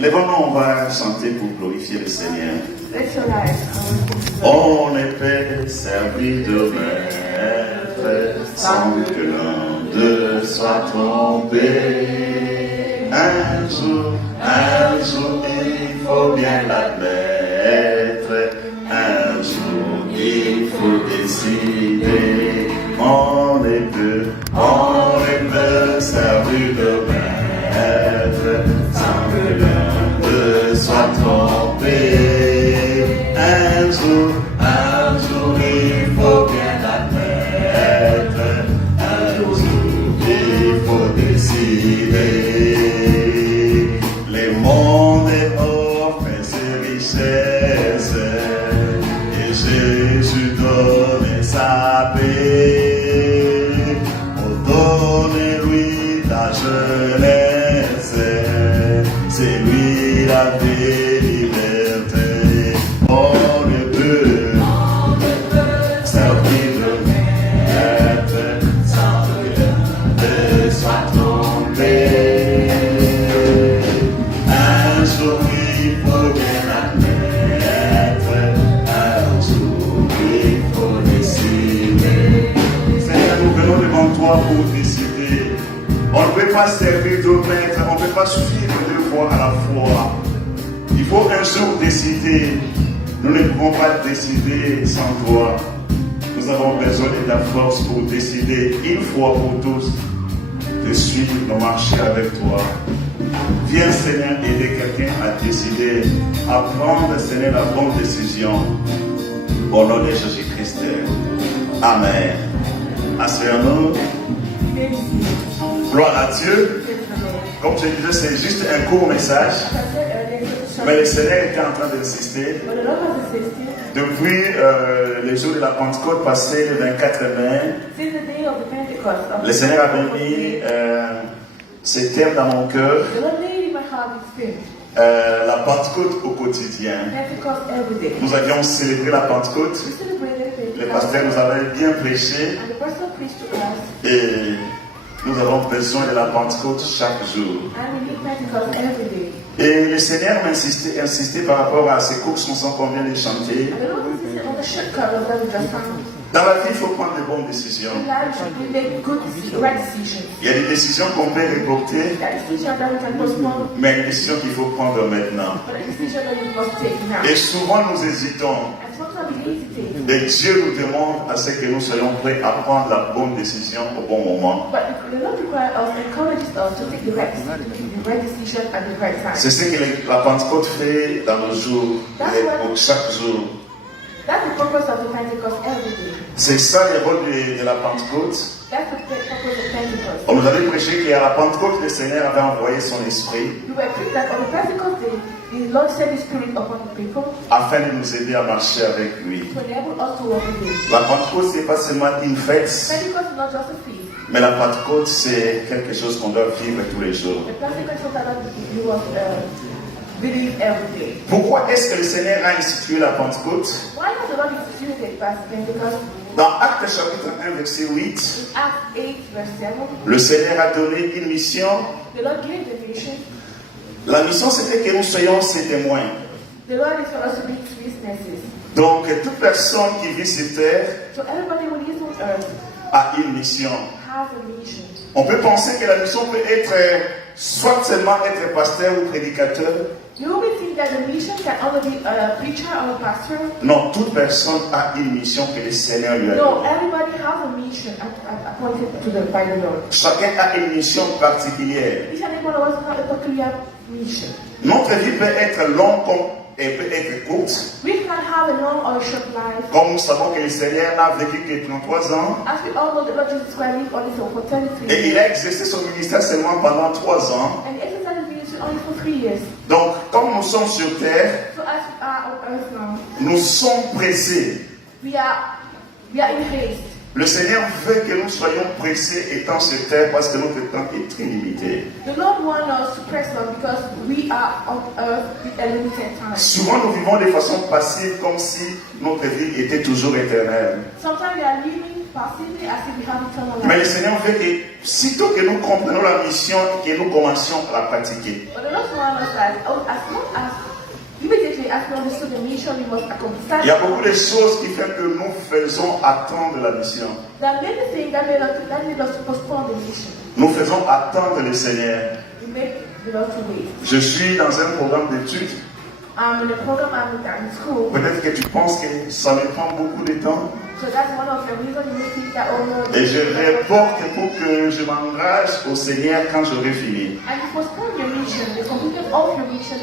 Lèvons-nous, on va chanter pour glorifier le Seigneur. On est Père, servi de maître, sans que l'un d'eux soit trompé. Un jour, il faut bien l'admettre. Un jour, il faut décider. On est peu, servi de maître, sans que l'un d'eux soit trompé. Un jour, il faut bien l'admettre. Un jour, il faut décider. Les mondes offrent ses richesses, et Jésus donne sa paix. Oh, donnez-lui la jeunesse, c'est lui la paix, liberté. On ne peut servir le maître sans que l'un d'eux soit trompé. Un jour il faut bien l'admettre, un jour il faut décider. Seigneur, nous venons devant toi pour décider. On ne peut pas servir deux maîtres, on ne peut pas suivre deux fois à la fois. Il faut un jour décider. Nous ne pouvons pas décider sans toi. Nous avons besoin de ta force pour décider une fois pour tous de suivre nos marchés avec toi. Viens, Seigneur, aider quelqu'un à décider, à prendre, Seigneur, la bonne décision. Au nom de Jésus-Christ. Amen. Asseyons-nous. Gloire à Dieu. Comme je disais, c'est juste un court message. Mais le Seigneur était en train d'insister. Depuis les jours de la Pentecôte passé, le 24 mai, le Seigneur avait mis ces termes dans mon cœur. La Pentecôte au quotidien. Nous avions célébré la Pentecôte. Le pasteur nous avait bien prêché. Et nous avons besoin de la Pentecôte chaque jour. Et le Seigneur m'a insisté par rapport à ces courses qu'on vient de chanter. Dans la vie, il faut prendre de bonnes décisions. Il y a des décisions qu'on peut reporter, mais il y a des décisions qu'il faut prendre maintenant. Et souvent nous hésitons. Et Dieu nous demande à ce que nous soyons prêts à prendre la bonne décision au bon moment. C'est ce que la Pentecôte fait dans nos jours, chaque jour. C'est ça le rôle de la Pentecôte. On nous avait prêché qu'à la Pentecôte, le Seigneur avait envoyé son esprit afin de nous aider à marcher avec lui. La Pentecôte, ce n'est pas seulement une fête, mais la Pentecôte, c'est quelque chose qu'on doit vivre tous les jours. Pourquoi est-ce que le Seigneur a institué la Pentecôte? Dans Actes chapitre 1, verset 8, le Seigneur a donné une mission. La mission, c'était que nous soyons ses témoins. Donc, toute personne qui vit sur terre a une mission. On peut penser que la mission peut être soit seulement être pasteur ou prédicateur. Non, toute personne a une mission que le Seigneur lui a donnée. Chacun a une mission particulière. Notre vie peut être longue et peut être courte. Comme nous savons que le Seigneur n'a vécu que 33 ans. Et il a exercé son ministère seulement pendant 3 ans. Donc, comme nous sommes sur terre, nous sommes pressés. Le Seigneur veut que nous soyons pressés étant sur terre parce que notre temps est très limité. Souvent, nous vivons de façon passive comme si notre vie était toujours éternelle. passively as if we have eternal Mais le life. Seigneur veut que, sitôt que nous comprenons la mission, que nous commencions à la pratiquer. But the Lord warns us that as long as immediately as we understood the mission, we must accomplish. Il y a beaucoup de choses qui font que nous faisons attendre la mission. There are many things that made us to postpone the mission. Nous faisons attendre le Seigneur. We make the Lord to wait. Je suis dans un programme d'études. In the program I'm in school, Peut-être que tu penses que ça me prend beaucoup de temps. so that's one of the reasons you think that Et je reporte pour que je m'engage au Seigneur quand j'aurai fini. and you postpone your mission, the completion of your mission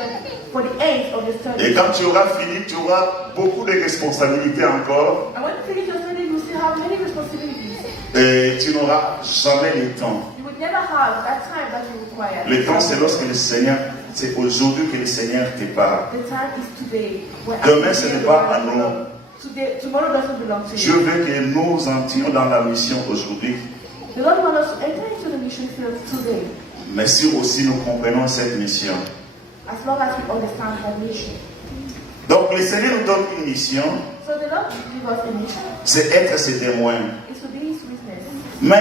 for the end of the study. Et quand tu auras fini, tu auras beaucoup de responsabilités encore. And when you finish your study, you still have many responsibilities. Et tu n'auras jamais le temps. You would never have that time that you require. Le temps, c'est lorsque le Seigneur, c'est aujourd'hui que le Seigneur te parle. The time is today. When Demain, I ce hear n'est the pas word à of the nous. Lord. Tomorrow doesn't belong to Dieu you. veut que nous entrions dans la mission aujourd'hui. The Lord wants us to enter into the mission field today, Mais si aussi nous comprenons cette mission. as long as we understand that mission. Donc le Seigneur nous donne une mission, So the Lord gives us a mission. c'est être ses témoins. It's to be His witness. Mais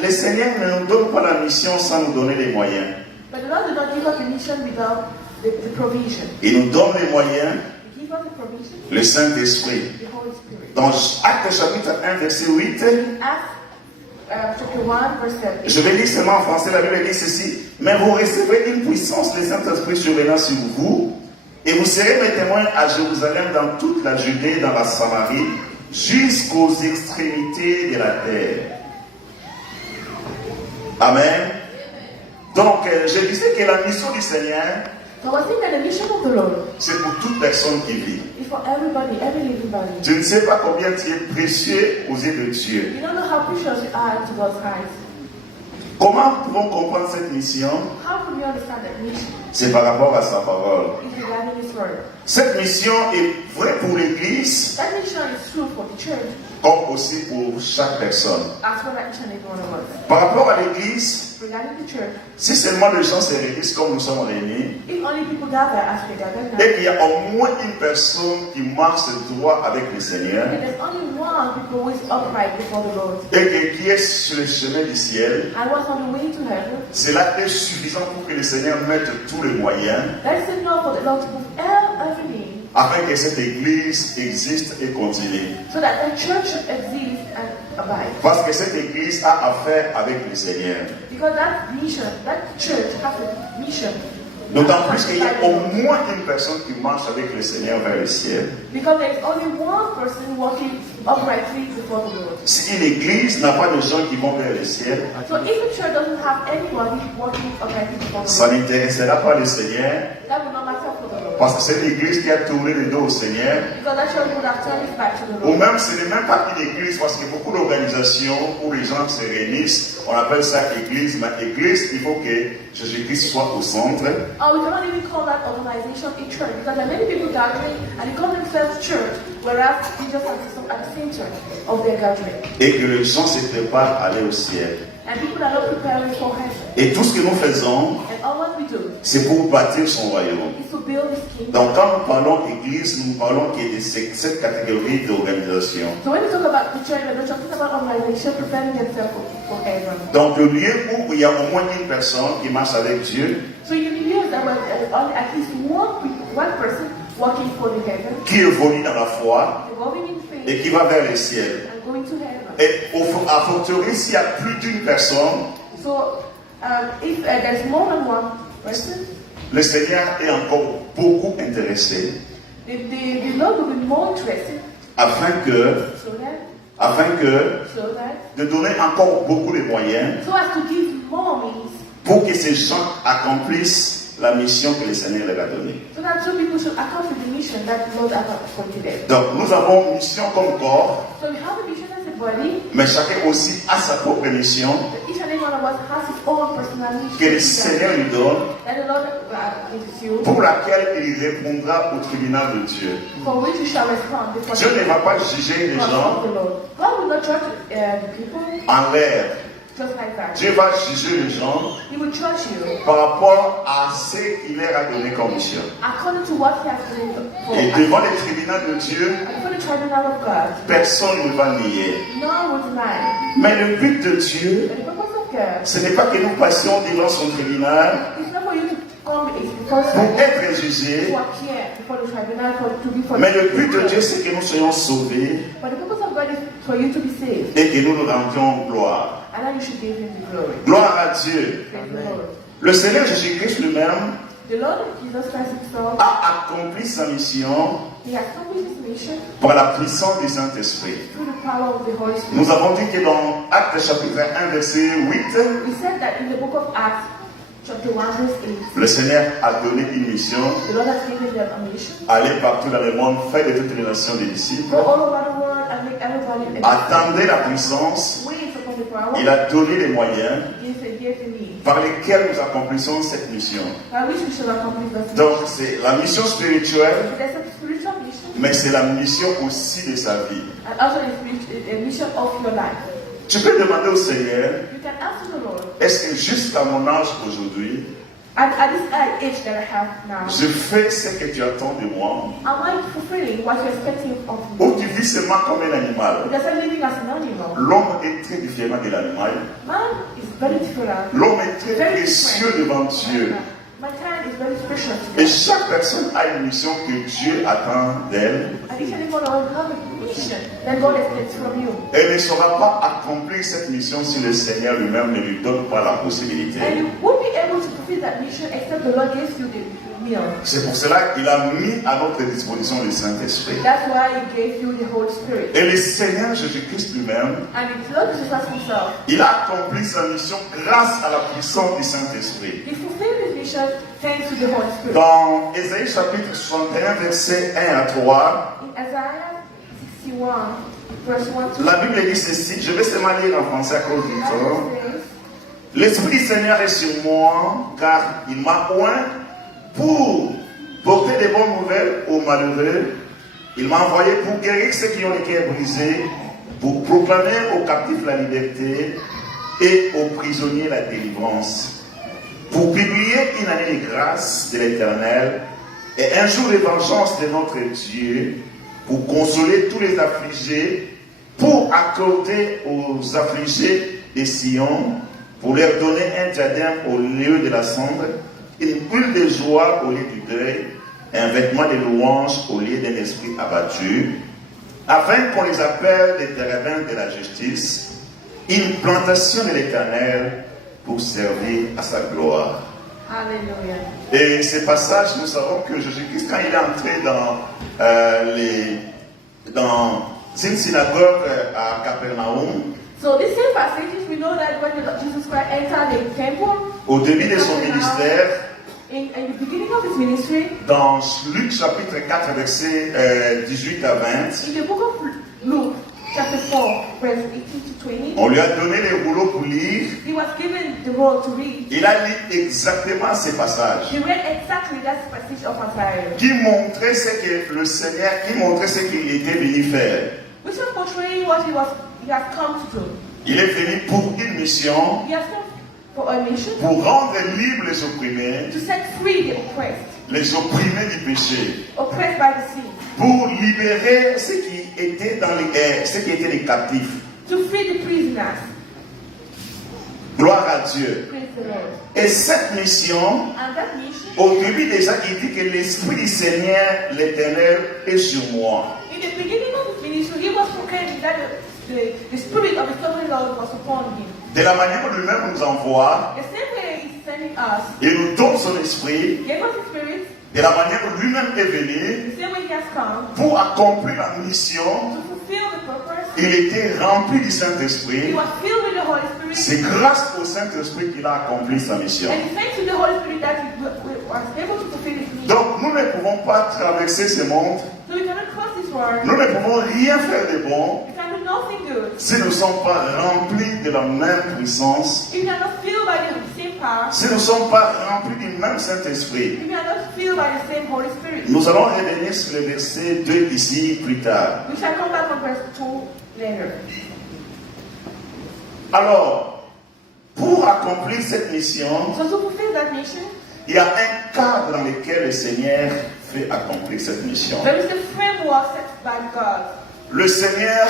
le Seigneur ne nous donne pas la mission sans nous donner les moyens. But the Lord did not give us the mission without the provision. Il nous donne les moyens, He gives us the provision, le Saint-Esprit. the Holy Spirit. Dans Actes chapitre 1, verset 8, In Acts chapter 1, verse 7. je vais lire seulement en français, la Bible dit ceci. Mais vous recevrez une puissance, le Saint-Esprit survenant sur vous, et vous serez mes témoins à Jérusalem, dans toute la Judée, dans la Samarie, jusqu'aux extrémités de la terre. Amen. Donc, je disais que la mission du Seigneur, So I think that the mission of the Lord c'est pour toute personne qui vit. is for everybody, every living. Tu ne sais pas combien tu es précieux aux yeux de Dieu. You don't know how precious you are to God's eyes. Comment pouvons-nous comprendre cette mission? How can we understand that mission? C'est par rapport à sa parole. It's regarding His word. Cette mission est vraie pour l'Église, That mission is true for the church, comme aussi pour chaque personne. as well as each and every one of us. Par rapport à l'Église, Regarding the church, si seulement les gens se réunissent comme nous sommes réunis, if only people gather as we gather now, et qu'il y a au moins une personne qui marche droit avec le Seigneur, if there's only one people who is upright before the Lord, qui est sur le chemin du ciel, and was on the way to heaven, cela est suffisant pour que le Seigneur mette tous les moyens that's enough for the Lord to put everything afin que cette Église existe et continue. so that the church should exist and abide. Parce que cette Église a affaire avec le Seigneur. Because that mission, that church has a mission. D'autant plus qu'il y a au moins une personne qui marche avec le Seigneur vers le ciel. Because there is only one person walking uprightly before the Lord. Si une église n'a pas de gens qui vont vers le ciel, So if the church doesn't have anybody walking uprightly before the ça Lord, n'intéressera pas le Seigneur, that will not matter for the Lord. parce que cette église qui a tourné le dos au Seigneur, Because that church would have turned its back to the ou Lord. même ce n'est même pas une église, parce que beaucoup d'organisations où les gens se réunissent, on appelle ça église, mais église, il faut que Jésus-Christ soit au centre. We cannot even call that organization a church because there are many people gathering and they call themselves church, whereas Jesus is at the center of their gathering. Et que les gens se préparent à aller au ciel. And people are not preparing for heaven. Et tout ce que nous faisons, And all what we do c'est pour bâtir son royaume. is to build His kingdom. Donc quand nous parlons église, nous parlons que de cette catégorie d'organisation. So when we talk about the church, we're not talking about organization preparing themselves for heaven. Donc le lieu où il y a au moins une personne qui marche avec Dieu, So you realize that when only at least one person walking for the heaven, qui évolue dans la foi evolving in faith et qui va vers le ciel. and going to heaven. Et à fortiori, s'il y a plus d'une personne, So if there's more than one person, le Seigneur est encore beaucoup intéressé the Lord will be more interested afin que so that de donner encore beaucoup de moyens so as to give more means pour que ces gens accomplissent la mission que le Seigneur leur a donnée. so that some people should accomplish the mission that the Lord has appointed them. Donc nous avons une mission comme corps, So we have a mission as a body, mais chacun aussi a sa propre mission but each and every one of us has his own personal que le mission Seigneur lui donne, that the Lord gives you, pour laquelle il répondra au tribunal de Dieu. for which you shall respond before Dieu ne va pas juger les the gens Lord. God will not judge the people en l'air. Just like that. Dieu va juger les gens He will judge you par rapport à ce qu'il leur a donné comme mission. according to what he has done for Et us. devant les tribunaux de Dieu, And for the tribunal of God, personne ne va nier. no one will deny. Mais le but de Dieu, But the purpose of God ce n'est pas que nous passions devant son tribunal is not for you to come before pour someone être jugés, to appear before the tribunal to be for mais le but de Dieu, c'est que nous soyons sauvés But the purpose of God is for you to be saved. et que nous nous rendions gloire. And then you should give him the glory. Gloire à Dieu. Praise the Lord. Le Seigneur Jésus-Christ lui-même The Lord Jesus Christ himself, a accompli sa mission he has accomplished his mission par la puissance du Saint-Esprit. through the power of the Holy Spirit. Nous avons dit que dans Actes chapitre 1 verset 8, We said that in the book of Acts, chapter 1, verse 8, le Seigneur a donné une mission, the Lord has given them a mission. aller partout dans le monde, faire de toutes les nations des Go disciples, all over the world and make everybody attendez la puissance, wait upon the power. il a donné les moyens He said, give to me, par lesquels nous accomplissons cette mission. by which we shall accomplish this Donc c'est la mission spirituelle, mission. There's a spiritual mission mais c'est la mission aussi de sa vie. and also a mission of your life. Tu peux demander au Seigneur, You can ask the Lord, est-ce que jusqu'à mon âge aujourd'hui, at this age that I have now, je fais ce que tu attends de moi, am I fulfilling what you're expecting of me? ou tu vis seulement comme un animal? Because I'm living as an animal. L'homme est très différent de l'animal. Man is very different. L'homme est très Very précieux different. devant Dieu. Mankind is very special to Et God. chaque personne a une mission que Dieu attend d'elle. And each and every one of us have a mission that God expects from you. Elle ne saura pas accomplir cette mission si le Seigneur lui-même ne lui donne pas la possibilité. And you won't be able to fulfill that mission except the Lord gives you the will. C'est pour cela qu'il a mis à notre disposition le Saint-Esprit. That's why He gave you the Holy Spirit. Et le Seigneur Jésus-Christ lui-même, And it's Lord Jesus himself. il a accompli sa mission grâce à la puissance du Saint-Esprit. He fulfilled his mission thanks to the Holy Spirit. Dans Ésaïe chapitre 61, versets 1 à 3, In Isaiah 61, verse 1 to la Bible dit ceci, je vais seulement lire en français à cause du temps. 3, says, L'Esprit du Seigneur est sur moi, car il m'a oint pour porter des bonnes nouvelles aux malheureux. Il m'a envoyé pour guérir ceux qui ont les cœurs brisés, pour proclamer aux captifs la liberté et aux prisonniers la délivrance, pour publier une année de grâce de l'Éternel et un jour de vengeance de notre Dieu, pour consoler tous les affligés, pour accorder aux affligés de Sion, pour leur donner un diadème au lieu de la cendre, une bulle de joie au lieu du deuil, un vêtement de louange au lieu d'un esprit abattu, afin qu'on les appelle des térébins de la justice, une plantation de l'Éternel pour servir à sa gloire. Hallelujah. Et ces passages, nous savons que Jésus-Christ, quand il est entré dans une synagogue à Capernaum, So these same passages, we know that when Jesus Christ entered the temple, au début de son ministère, in the beginning of his ministry, dans Luc chapitre 4, versets 18 à 20, in the book of Luke, chapter 4, verse 18 to 20, on lui a donné les rouleaux pour lire. he was given the roll to read. Il a lu exactement ces passages He read exactly that passage of Isaiah, qui montraient ce que le Seigneur, qui montrait ce qu'il était venu faire. which was portraying what he has come to do. Il est venu pour une mission, He has come for a mission pour rendre libres les opprimés, to set free the oppressed, les opprimés du péché, oppressed by the sin, pour libérer ceux qui étaient les captifs. to free the prisoners. Gloire à Dieu. Praise the Lord. Et cette mission, And that mission, au début déjà, il dit que l'Esprit du Seigneur, l'Éternel, est sur moi. in the beginning of his ministry, he was proclaiming that the Spirit of the Sovereign Lord was upon him. De la manière dont lui-même nous envoie, The same way he's sending us, il nous donne son esprit, he gave us his Spirit, de la manière dont lui-même est venu, the same way he has come pour accomplir la mission, to fulfill the purpose. il était rempli du He Saint-Esprit. was filled with the Holy Spirit, C'est grâce au Saint-Esprit qu'il a accompli sa mission. and it's thanks to the Holy Spirit that he was able to fulfill his mission. Donc, nous ne pouvons pas traverser ce monde, So we cannot cross this world. nous ne pouvons rien faire de bon We can do nothing good. si nous ne sommes pas remplis de la même puissance, If we are not filled by the same power, si nous ne sommes pas remplis du même Saint-Esprit. if we are not filled by the same Holy Spirit. Nous allons revenir sur le verset 2 ici plus tard. We shall come back on verse 2 later. Alors, Pour accomplir cette mission, So to fulfill that mission, il y a un cadre dans lequel le Seigneur fait accomplir cette mission. there is a framework set by God. Le Seigneur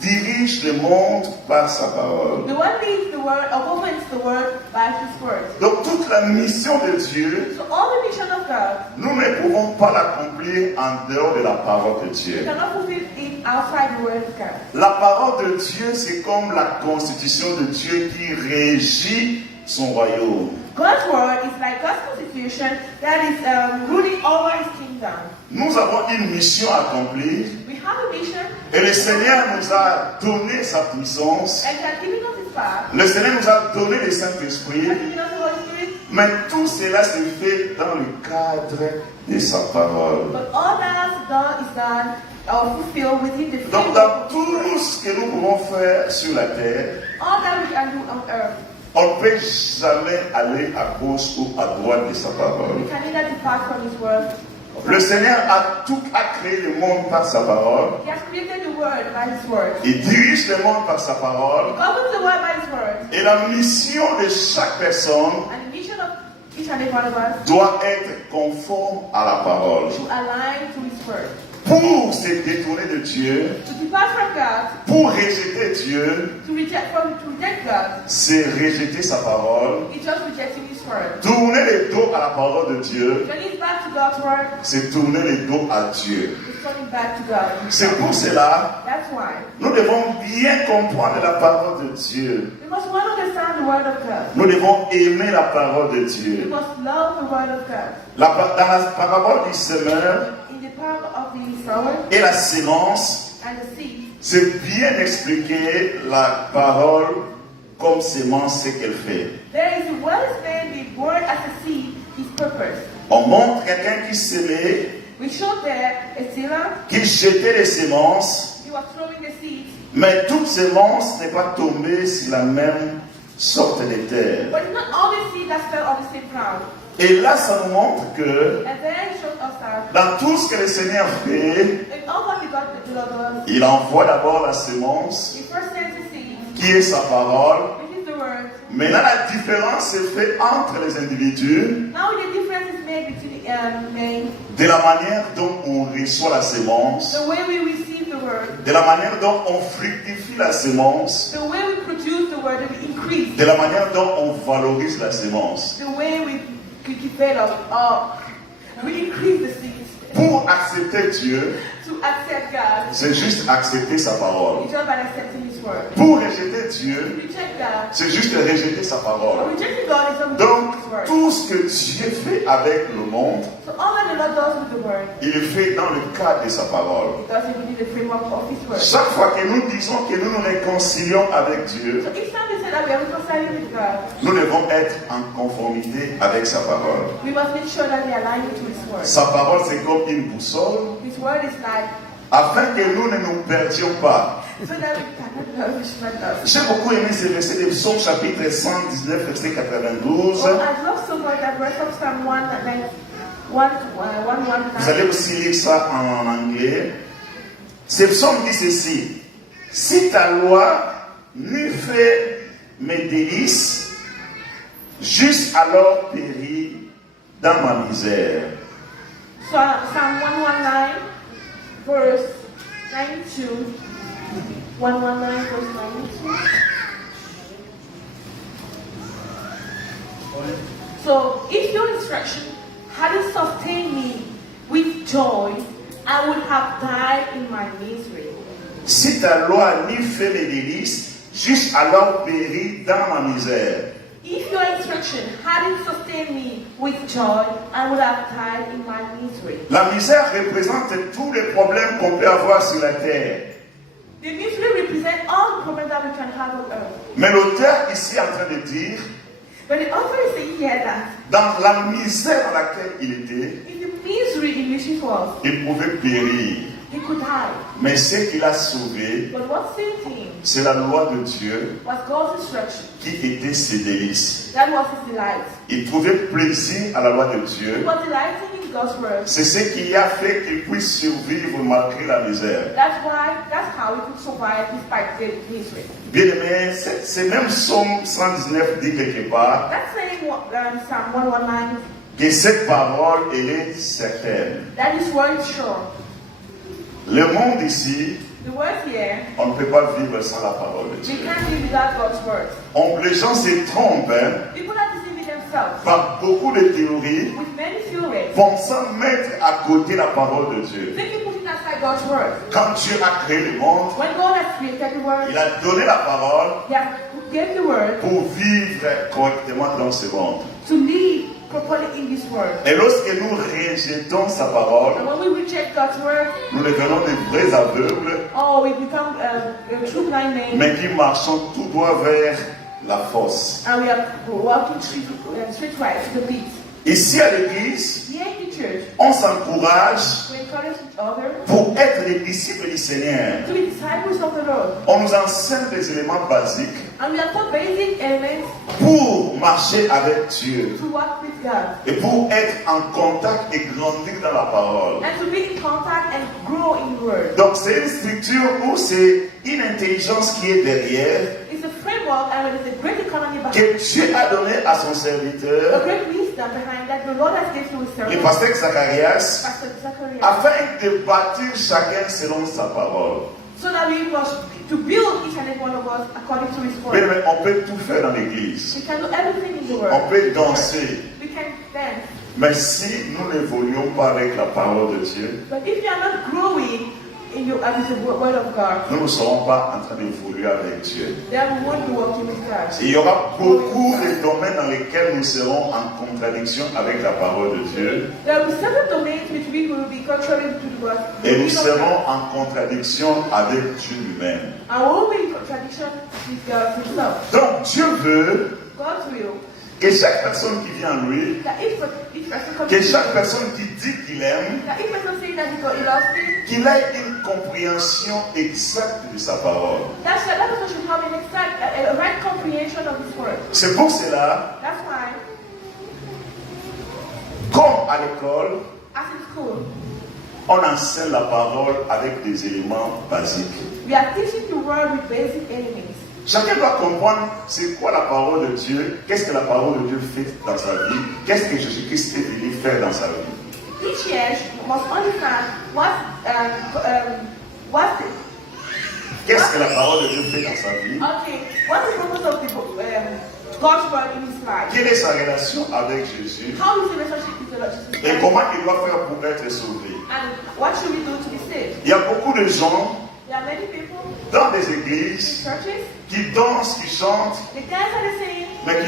dirige le monde par sa parole. The one leads the word or governs the word by his word. Donc toute la mission de Dieu, So all the mission of God, nous ne pouvons pas l'accomplir en dehors de la parole de we Dieu. cannot fulfill it outside the word of God. La parole de Dieu, c'est comme la constitution de Dieu qui régit son royaume. God's word is like God's constitution that is ruling over his kingdom. Nous avons une mission à accomplir We have a mission, et le Seigneur nous a donné sa puissance. and he has given us his power. Le Seigneur nous a donné le He Saint-Esprit. has given us the Holy Spirit. Mais tout cela se fait dans le cadre de sa parole. But all that is done or fulfilled within the Donc framework dans of his tout word. ce que nous pouvons faire sur la terre, All that we can do on earth, on ne peut jamais aller à gauche ou à droite de sa parole. we can neither depart from his word. Le Seigneur a créé le monde par sa parole. He has created the world by his word. Il dirige le monde par sa He parole. governs the world by his word. Et la mission de chaque personne And the mission of each and every one of us doit être conforme à la parole. to align to his word. Pour se détourner de Dieu, To depart from God, pour rejeter Dieu, to reject God, c'est rejeter sa parole. it's just rejecting his word. Tourner le dos à la parole de Dieu, Turning back to God's word c'est tourner le dos à Dieu. is turning back to God. C'est pour cela, That's why nous devons bien comprendre la parole de Dieu. we must want to understand the word of God. Nous devons aimer la parole de We Dieu. must love the word of God. Dans la parabole du semeur In the power of the sower et la sémence, and the seed, c'est bien expliqué la parole comme sémence ce qu'elle fait. there is a well explained the word as a seed, his purpose. On montre quelqu'un qui s'aimait, We showed there a sealer, qui jetait les sémences, he was throwing the seeds, mais toute sémence n'est pas tombée sur la même sorte de terre. but it's not all the seed that fell on the same ground. Et là, ça nous montre que And then he showed us that dans tout ce que le Seigneur fait, in all that the Lord does, il envoie d'abord la sémence, he first sends the seed, qui est sa parole. which is the word. Maintenant, la différence se fait entre les individus Now the difference is made between de la manière dont on reçoit la sémence, the way we receive the word, de la manière dont on fructifie la sémence, the way we produce the word, and we increase, de la manière dont on valorise la sémence. the way we develop, we increase the seeds. Pour accepter Dieu, To accept God, c'est juste accepter sa parole. it's just by accepting his word. Pour rejeter To Dieu, reject God, c'est juste rejeter sa or parole. rejecting God is not Donc, rejecting his word. tout ce que Dieu fait avec le monde, So all that the Lord does with the word, il le fait dans le cadre de sa parole. he does it within the framework of his word. Chaque fois que nous disons que nous nous réconcilions avec Dieu, So each time we say that we are reconciling with God, nous devons être en conformité avec sa parole. we must make sure that we align to his word. Sa parole, c'est comme une boussole, His word is like, afin que nous ne nous perdions pas. so that we cannot love, we should not love. J'ai beaucoup aimé ce verset de Psaume chapitre 119, verset 92. Oh, I love so much that verse of Psalm 119. Vous allez aussi lire ça en anglais. Ce psaume dit ceci: si ta loi n'eût fait mes délices, juste alors péri dans ma misère. So Psalm 119, verse 92. 119, verse 92. So if your instruction hadn't sustained me with joy, I would have died in my misery. Si ta loi n'eût fait mes délices, juste alors péri dans ma misère. If your instruction hadn't sustained me with joy, I would have died in my misery. La misère représente tous les problèmes qu'on peut avoir sur la terre. The misery represents all the problems that we can have on earth. Mais l'auteur ici est en train de dire, But the author is saying here that dans la misère dans laquelle il était, in the misery in which he was, il pouvait périr. he could die. Mais ce qu'il a sauvé, But what saved him c'est la loi de Dieu was God's instruction. qui était ses délices. That was his delight. Il trouvait plaisir à la loi de He Dieu was delighting in God's word. C'est ce qui a fait qu'il puisse survivre malgré la misère. That's how he could survive despite the misery. Bien aimé, c'est même Psaume 119 dit quelque part That's saying Psalm 119, que cette parole, elle est certaine. that this word is sure. Le monde ici, The word here, on ne peut pas vivre sans la parole de we Dieu. can't live without God's word. Les gens se trompent People are deceiving themselves par beaucoup de théories, with many theories. pensant mettre à côté la parole de Dieu. Thinking putting aside God's word. Quand Dieu a créé le monde, When God has created the word, il a donné la parole He has gave the word pour vivre correctement dans ce monde. to live properly in this word. Et lorsque nous rejetons sa parole, And when we reject God's word, nous devenons des vrais aveugles, we become a true blind man, mais qui marchons tout droit vers la fosse. and we are walking straight right to the peace. Ici à l'église, Here in the church, on s'encourage we encourage each other pour être des disciples du Seigneur. to be disciples of the Lord. On nous enseigne des éléments basiques And we are taught basic elements pour marcher avec Dieu to walk with God. et pour être en contact et grandir dans la parole. And to be in contact and grow in the word. Donc c'est une structure où c'est une intelligence qui est derrière, It's a framework and it is a great economy behind que Dieu a donné à son a serviteur, great wisdom behind that the Lord has given to his le servant, pasteur Zacharias, Pastor Zacharias, afin de bâtir chacun selon sa parole. so that we must to build each and every one of us according to his Mais word. on peut tout faire dans l'église. We can do everything in the word. On peut danser. We can dance. Mais si nous n'évoluons pas avec la parole de Dieu, But if you are not growing in your with the word of God, nous ne serons pas en train d'évoluer avec Dieu. then we won't be walking with God. Il y aura beaucoup de domaines dans lesquels nous serons en contradiction avec la parole de Dieu. There will be certain domains which we will be contrary to the word. Et nous serons en contradiction avec Dieu lui-même. And we will be in contradiction with God himself. Donc Dieu veut God's will que chaque personne qui vient à lui, that if person comes que to chaque him, personne qui dit qu'il aime, that if person says that he loves me, qu'il ait une compréhension exacte de sa parole. that person should have an exact, a right comprehension of his word. C'est pour cela, That's why, comme à l'école, as in school, on enseigne la parole avec des éléments basiques. we are teaching the word with basic elements. Chacun doit comprendre c'est quoi la parole de Dieu, qu'est-ce que la parole de Dieu fait dans sa vie, qu'est-ce que Jésus-Christ est venu faire dans sa vie. Each year must understand Qu'est-ce que la parole de Dieu fait dans sa vie, what's the purpose of God's word in his life? quelle est sa relation avec Jésus How is the relationship with the Lord Jesus et Christ? comment il doit faire pour être sauvé. And what should we do to be saved? Il y a beaucoup de gens There are many people dans des in églises churches, qui dansent, qui chantent, they dance and they sing, mais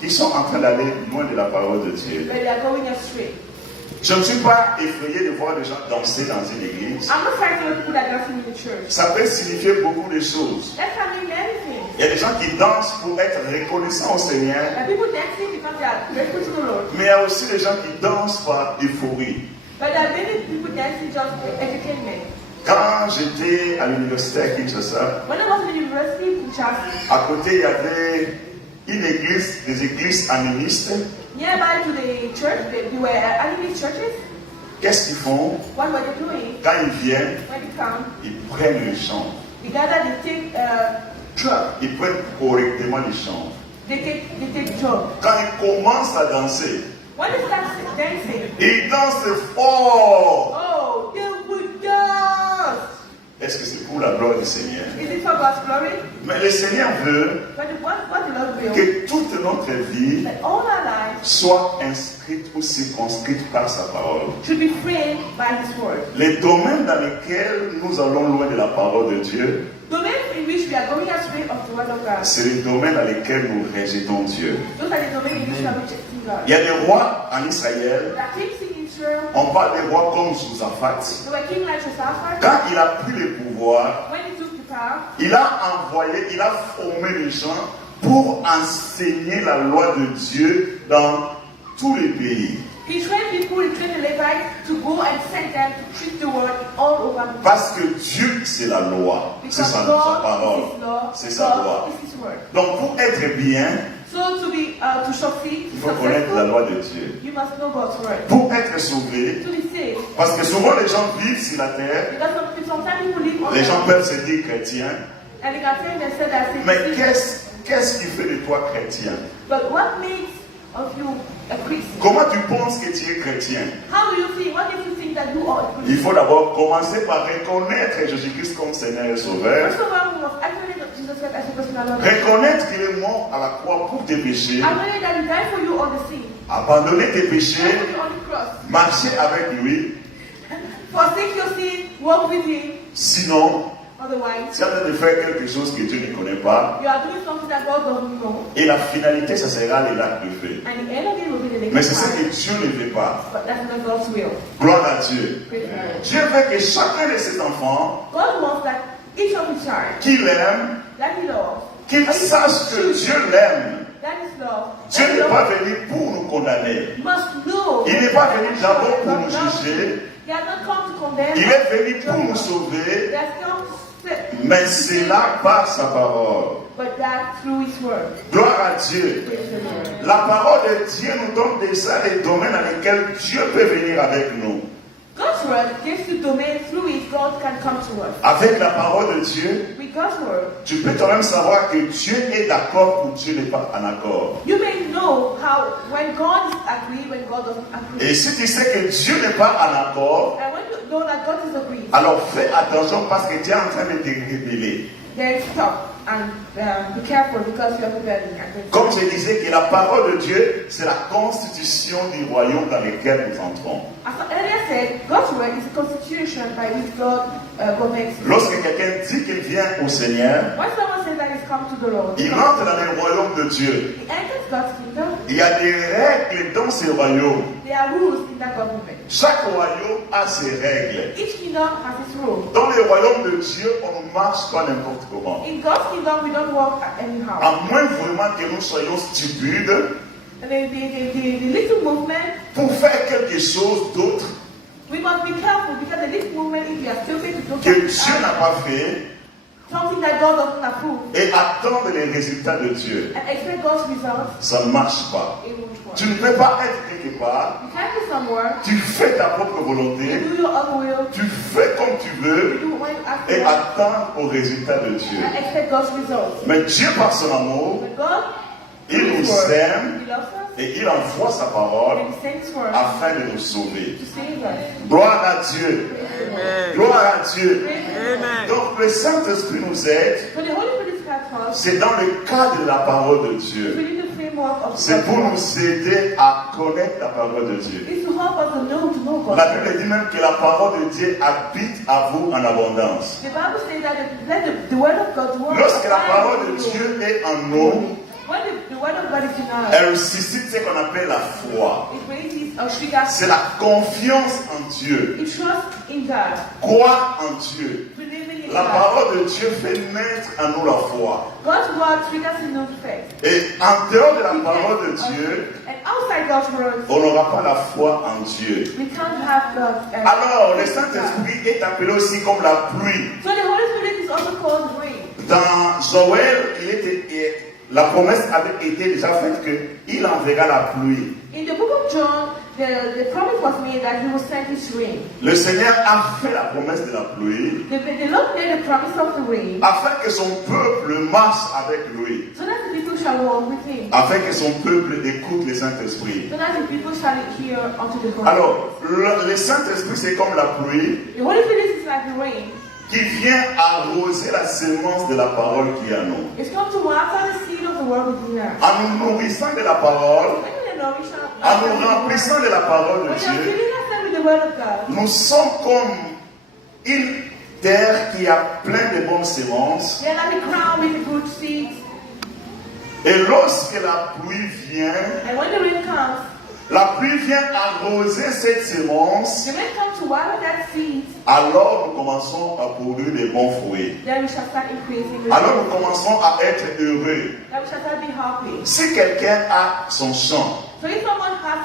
qui sont en train d'aller loin de la parole de Dieu. but they are going astray. Je ne suis pas effrayé de voir des gens danser dans une église. I'm not trying to people that dancing in the church. Ça peut signifier beaucoup de choses. That can mean many things. Il y a des gens qui dansent pour être reconnaissants au Seigneur, And people dancing because they are grateful to the Lord. mais il y a aussi des gens qui dansent par euphorie. But there are many people dancing just for entertainment. Quand j'étais à l'université à Kinshasa, When I was in the university in Kinshasa, à côté il y avait une église, des églises animistes. nearby to the church, they were animist churches. Qu'est-ce qu'ils font? What were they doing? Quand ils viennent, When they come, ils prennent le chant. they gather, they take drug. Ils prennent correctement le chant. They take drug. Quand ils commencent à danser, When they start dancing, ils dansent fort. oh, they will dance. Est-ce que c'est pour la gloire du Seigneur? Is it for God's glory? Mais le Seigneur veut But what the Lord will, que toute notre vie that all our lives soit inscrite ou circonscrite par sa parole. should be framed by His word. Les domaines dans lesquels nous allons loin de la parole de Dieu, Domains in which we are going astray of the word of God. c'est les domaines dans lesquels nous rejetons Dieu. Those are the domains in which we are rejecting God. Il y a des rois en Israël, There are kings in Israel. on parle des rois comme Josaphat. There were kings like Josaphat. Quand il a pris le pouvoir, When he took the power, il a formé les gens pour enseigner la loi de Dieu dans tous les pays. he trained people, he trained the Levites to go and send them to preach the word all over the world. Parce que Dieu, c'est la loi. C'est Because sa God parole. is His law, C'est sa loi. God is His word. Donc pour être bien, So to be to succeed, il faut connaître la loi de Dieu. you must know God's word. Pour être sauvé, To be saved, parce que souvent les gens vivent sur la terre, because sometimes people live on les gens earth, peuvent se dire chrétiens, and they can tell themselves that mais it's qu'est-ce qui fait de toi chrétien? but what makes of you a Christian? Comment tu penses que tu es chrétien? How do you think? What makes you think that you are a Il Christian? faut d'abord commencer par reconnaître Jésus-Christ comme Seigneur et Sauveur. First of all, we must acknowledge Jesus Christ as your personal Lord. Reconnaître qu'il est mort à la croix pour tes péchés. Acknowledge that He died for you on the sea, Abandonner tes died péchés. for you on the cross. Marcher avec lui. Forsake your sin, walk with Him. Sinon, Otherwise, tu es en train de faire quelque chose que Dieu ne connaît pas. you are doing something that God doesn't know, Et la finalité, ça sera les lacs de feu. and the end of it will be the lake Mais of c'est ce fire. que Dieu ne veut pas. But that's not God's will. Gloire à Dieu. Praise God. Dieu veut que chacun de ses enfants, God wants that each of his child, qu'il aime, that He loves, qu'il sache que Dieu l'aime. that is love, Dieu that n'est love pas venu pour nous condamner. must know. Il n'est pas venu d'abord pour nous juger. He has not come to condemn. Il est venu pour nous sauver. He has come to set, Mais c'est là par sa parole. but that through His word. Gloire à Dieu. Praise the Lord. La parole de Dieu nous donne déjà les domaines dans lesquels Dieu peut venir avec nous. God's word gives you domain through which God can come to us. Avec la parole de Dieu, With God's word, tu peux quand même savoir que Dieu est d'accord ou Dieu n'est pas en accord. you may know how when God is agree, when God doesn't agree. Et si tu sais que Dieu n'est pas en accord, And when you know that God is agreed, alors fais attention parce que tu es en train de te révéler. then stop and be careful because you are rebelling against Comme God. je disais que la parole de Dieu, c'est la constitution du royaume dans lequel nous entrons. As I earlier said, God's word is a constitution by which God governs. Lorsque quelqu'un dit qu'il vient au Seigneur, When someone says that he's come to the Lord, il entre dans le royaume de Dieu. he enters God's kingdom. Il y a des règles dans ce royaume. There are rules in that government. Chaque royaume a ses règles. Each kingdom has its rules. Dans le royaume de Dieu, on ne marche pas n'importe comment. In God's kingdom, we don't walk anyhow. À moins vraiment que nous soyons stupides And the little movement, pour faire quelque chose d'autre we must be careful because the little movement, if you are stupid to do que Dieu n'a something, pas fait something that God doesn't approve, et attendre les résultats de Dieu, and expect God's results, ça ne marche pas. it won't work. Tu ne peux pas être quelque part, You can't be somewhere, tu fais ta propre volonté, you do your own will, tu fais comme tu you veux do when you ask et for, attendre aux résultats de Dieu. and expect God's results. Mais Dieu, par son amour, But God, il through His nous word, aime He loves us, et il envoie sa parole and He sends His word afin de nous sauver. to save us. Gloire à Dieu. Gloire à Dieu. Amen. Donc le Saint-Esprit nous aide. So the Holy Spirit helps us C'est dans le cadre de la parole de Dieu. within the framework of C'est pour God's word. nous aider à connaître la parole de Dieu. It's to help us to know God's La word. Bible dit même que la parole de Dieu habite à vous en abondance. The Bible says that let the word of God dwell Lorsque la abide parole in de you. Dieu est en nous, When the word of God is in us, elle suscite ce qu'on appelle la foi. it raises or triggers C'est la confiance en Dieu. it trust in God, Croire en Dieu. believing in La God. parole de Dieu fait naître en nous la foi. God's word triggers in us faith. Et en dehors de la parole de Dieu, And outside God's word, on n'aura pas la foi en Dieu. we can't have God. Alors, le Saint-Esprit est appelé aussi comme la pluie. So the Holy Spirit is also called rain. Dans Joël, la promesse avait été déjà faite qu'il enverra la pluie. In the book of John, the promise was made that He will send His rain. Le Seigneur a fait la promesse de la pluie The Lord made the promise of the rain afin que son peuple marche avec lui, so that the people shall walk with Him, afin que son peuple écoute le Saint-Esprit. so that the people shall hear unto the Holy Alors, le Saint-Esprit, c'est comme la pluie Spirit. The Holy Spirit is like the rain. qui vient arroser la semence de la parole qui est en nous. It's come to water the seed of the word within us. En nous nourrissant de la parole, When we are nourished, en nous remplissant de la parole de when you are Dieu, filling yourself with the word of God, nous sommes comme une terre qui a plein de bonnes semences. they are like a crown with the good seeds. Et lorsque la pluie vient, And when the rain comes, la pluie vient arroser cette semence, the rain comes to water that seed, alors nous commençons à produire des bons fruits. then we shall start increasing. The Alors nous commençons à être heureux. then we shall start being happy. Si quelqu'un a son champ, So if someone has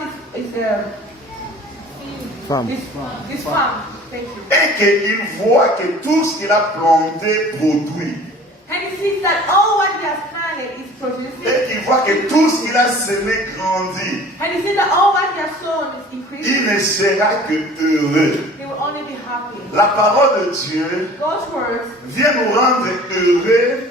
his farm, thank you, et qu'il voit que tout ce qu'il a planté produit, and he sees that all what he has planted is producing, et qu'il voit que tout ce qu'il a semé grandit, And he sees that all that he has sown is increasing. il ne sera que heureux. He will only be happy. La parole de Dieu God's words vient nous rendre heureux,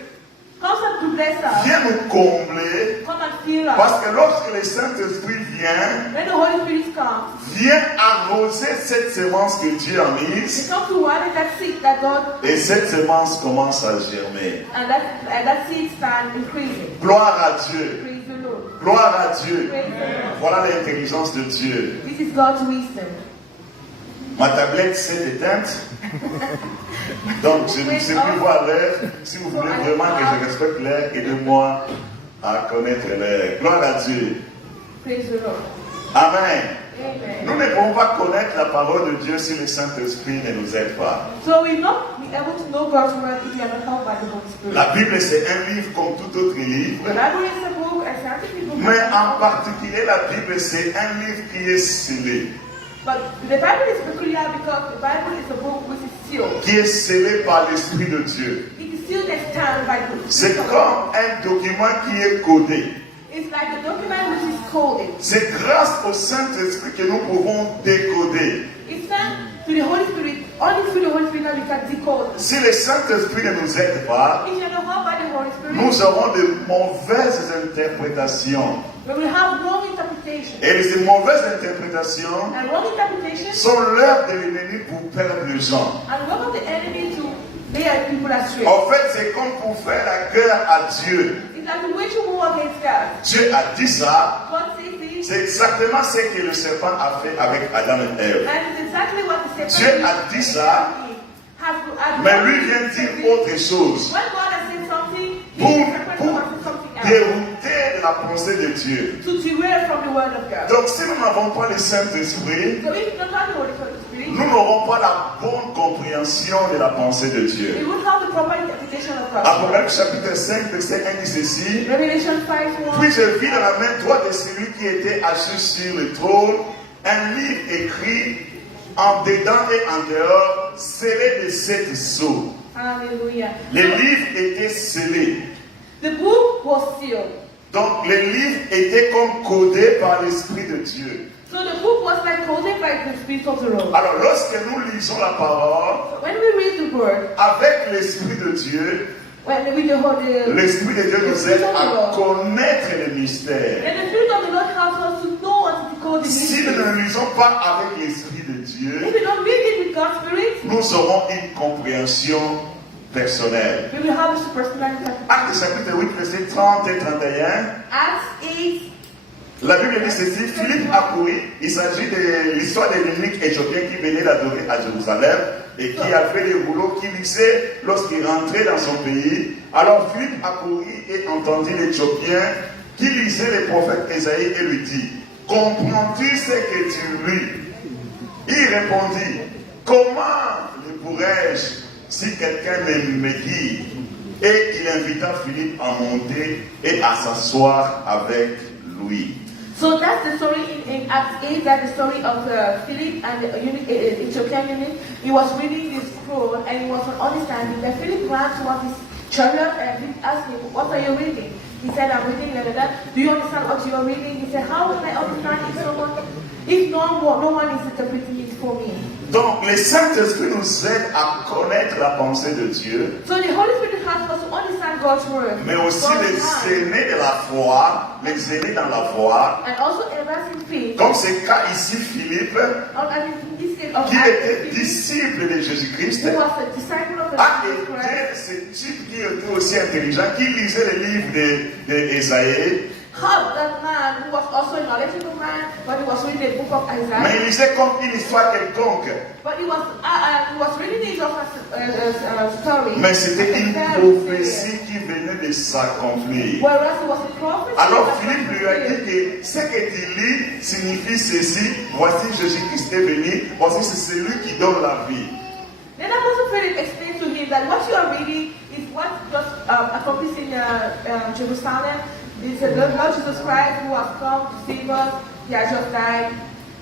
comes to bless us, vient nous combler, come and fill us. parce que lorsque le Saint-Esprit vient, When the Holy Spirit comes, vient arroser cette semence que Dieu a it mise, comes to water that seed that God, et cette semence commence à germer. and that seed starts increasing. Gloire à Dieu. Praise the Lord. Gloire à Dieu. Praise the Lord. Voilà l'intelligence de Dieu. This is God's wisdom. Ma tablette s'est éteinte. Donc, je ne sais plus voir l'heure. Si vous voulez vraiment que je respecte l'heure, aidez-moi à connaître l'heure. Gloire à Dieu. Praise the Lord. Amen. Amen. Nous ne pouvons pas connaître la parole de Dieu si le Saint-Esprit ne nous aide pas. So we will not be able to know God's word if we are not helped by the Holy Spirit. La Bible, c'est un livre comme tout autre livre. The Bible is a book, a scientific book. Mais en particulier, la Bible, c'est un livre qui est scellé. But the Bible is peculiar because the Bible is a book which is sealed. Qui est scellé par l'Esprit de Dieu. It is sealed and stamped by the C'est Spirit of comme God. un document qui est codé. It's like the document which is coded. C'est grâce au Saint-Esprit que nous pouvons décoder. It's sent to the Holy Spirit. Only through the Holy Spirit that we can decode. Si le Saint-Esprit ne nous aide pas, If you are not helped by the Holy Spirit, nous aurons de mauvaises interprétations. we will have wrong interpretation. Et ces mauvaises interprétations And wrong interpretation sont l'œuvre de l'ennemi pour perdre les gens. and work of the enemy to lead people astray. En fait, c'est comme pour faire la guerre à Dieu. It's like the wage war against God. Dieu a dit ça. God says this, C'est exactement ce que le serpent a fait avec Adam et Ève. and it's exactly what the Dieu serpent a dit ça, has to mais lui vient dire autre chose. When God has said something, he Pour, is pour something else. dérouter de la pensée de Dieu. To derail from the word of God. Donc si nous n'avons pas le Saint-Esprit, So if you don't have the Holy Spirit, nous n'aurons pas la bonne compréhension de la pensée de we Dieu. won't have the proper interpretation of God. Apocalypse chapitre 5, verset 1 dit ceci. Revelation 5:1. Puis je vis dans la main droite de celui qui était assis sur le trône un livre écrit en dedans et en dehors, scellé de 7 sceaux. Hallelujah. Les livres étaient scellés. The book was sealed. Donc les livres étaient comme codés par l'Esprit de Dieu. So the book was like coded by the Spirit of the Lord. Alors lorsque nous lisons la parole When we read the word, avec l'Esprit de Dieu, when we read the Holy, l'Esprit de Dieu nous aide à connaître les mystères. and the Spirit of the Lord helps us to know what to decode the Si nous mystery. ne lisons pas avec l'Esprit de Dieu, If we don't read it with God's Spirit, nous aurons une compréhension personnelle. we will have a personal interpretation. Acte chapitre 8, verset 30 et 31. Acts 8. La Bible dit ceci, Philippe a couru. Il s'agit de l'histoire des eunuques éthiopiens qui venaient d'adorer à Jérusalem et qui a fait le boulot qu'il lisait lorsqu'il rentrait dans son pays. Alors Philippe a couru et entendit l'Éthiopien qui lisait les prophètes Ésaïe et lui dit, comprends-tu ce que tu lis? Il répondit, comment le pourrais-je si quelqu'un me guide? Et il invita Philippe à monter et à s'asseoir avec lui. So that's the story in Acts 8. That's the story of Philip and the Ethiopian eunuch. He was reading this scroll and he was not understanding. Then Philip ran towards his chariot and he asked him, "What are you reading?" He said, "I'm reading da da da. Do you understand what you are reading?" He said, "How will I understand if no one is interpreting it for me?" Donc, le Saint-Esprit nous aide à connaître la pensée de Dieu, So the Holy Spirit helps us to understand God's word, mais aussi God's les mind, aînés de la foi, les aînés dans la foi, and also advancing faith. comme c'est le cas ici Philippe, And in this case of qui Acts, était Philip, disciple de Jésus-Christ, who was a disciple of the a Jesus Christ. été ce type qui était aussi intelligent, qui lisait les livres d'Ésaïe, Help that man who was also a knowledgeable man, but he was reading the book of mais Isaiah. il lisait comme une histoire quelconque. But he was reading it as a story. Mais c'était as a une fairy prophétie tale. qui venait de s'accomplir. Whereas it was a prophecy. Alors that was Philippe lui a dit fulfilled. que ce que tu lis signifie ceci. Voici Jésus-Christ est venu. Voici c'est celui qui donne la vie. Then Apostle Philip explained to him that what you are reading is what just accomplished in Jerusalem. It's the Lord Jesus Christ who has come to save us. He has just died